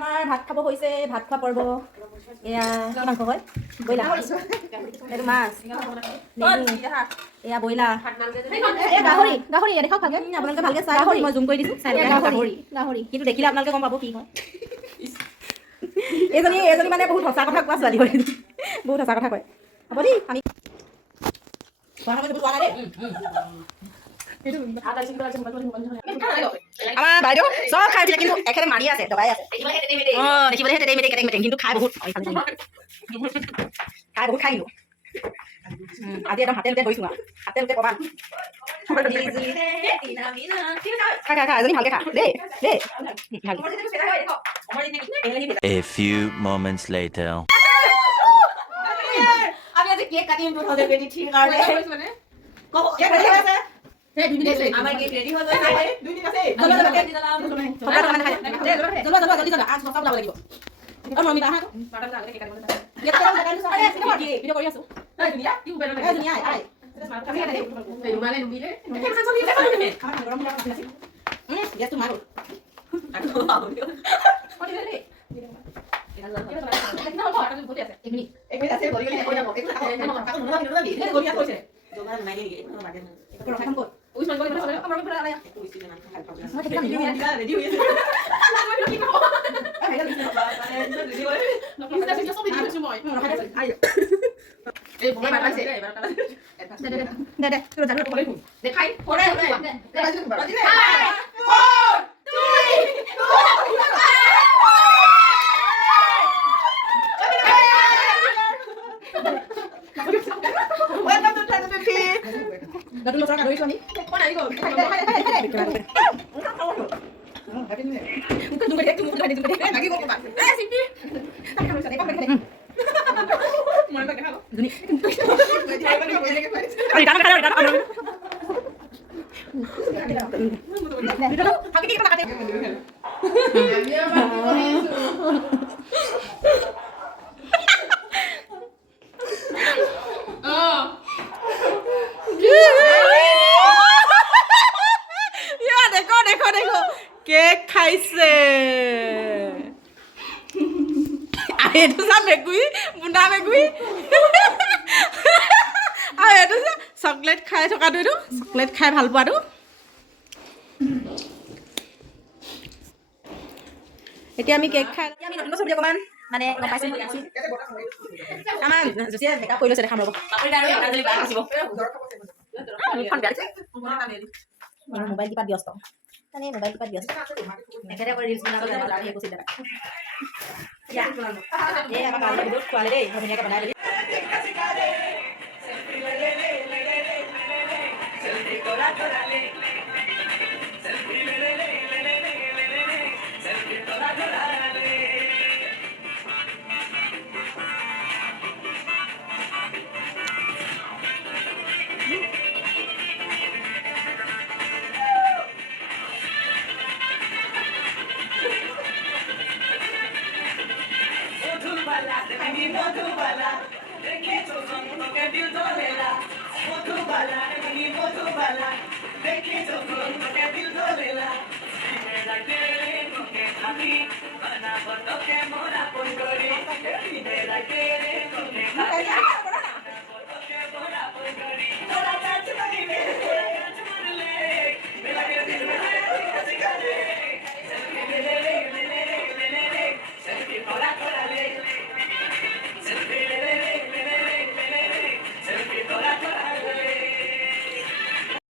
আমাৰ ভাত খাব হৈছে, ভাত খোৱা পৰ্ব। এয়া মাংস হয়, ব্ৰইলাৰ, এইটো মাছ, এয়া ব্ৰইলাৰ, গাহৰি, গাহৰি দেখাওক ভালকে, আপোনালোকে ভালকে চাই, গাহৰি মই জুম কৰি দিছোঁ, চাই গাহৰি, গাহৰি কিন্তু দেখিলে আপোনালোকে গম পাব কি হয়। এইজনী মানে বহুত সঁচা কথা কোৱা ছোৱালী হয়, বহুত সঁচা কথা কয়। হ'ব দেই, আমি আমাৰ বাইদেউ চব খাই উঠিলে কিন্তু এখেতে মাৰি আছে, দবাই আছে। দেখিবলৈহে তেতেই মেতেই কেটেং মেটেং, কিন্তু খাই বহুত খাই বহুত খাই দিলোঁ। আজি একদম হাতে লোকে ধৰিছোঁ আৰু হাতে লোকে কবা খা খা খা, এজনী ভালকে খা দেই দেই। A few moments later. আমি আজি কেক কাটিম 2023 কাৰণে। আমাৰ কেক ৰেডি হৈ গৈছে, 2 দিন আছে। জলবা লাগিব। মমিতা আহা ভিডিঅ' কৰি আছো। গেছটো মাৰো কেক খাইছে। এইটো চা মেকুৰী, বুন্দা মেকুৰী। আৰু এইটো যে চকলেট খাই থকাটো, এইটো চকলেট খাই ভাল পোৱাটো। এতিয়া আমি কেক খাই আমি নতুন ছবি অকণমান মানে গম পাইছোঁ। আমাৰ যেতিয়া মেকআপ কৰি লৈছে দেখাম ৰ'ব। মোবাইল টিপাত ব্যস্ত, মানে মোবাইল টিপাত ব্যস্ত। এখেতে আকৌ ৰিলচ বনাব জানে, আমি একো চিন্তা নাই। এই আমাৰ গাঁৱৰ বহুত খোৱালে দেই, ধুনীয়াকৈ বনাই মেলি। মধুবালা দেখি যখন তোকে দিল ধরেলা, মধুবালা মধুবালা দেখি যখন তোকে দিল ধরেলা, তোকে খাবি বানাবো তোকে মোরা পন করি, তোকে খাবি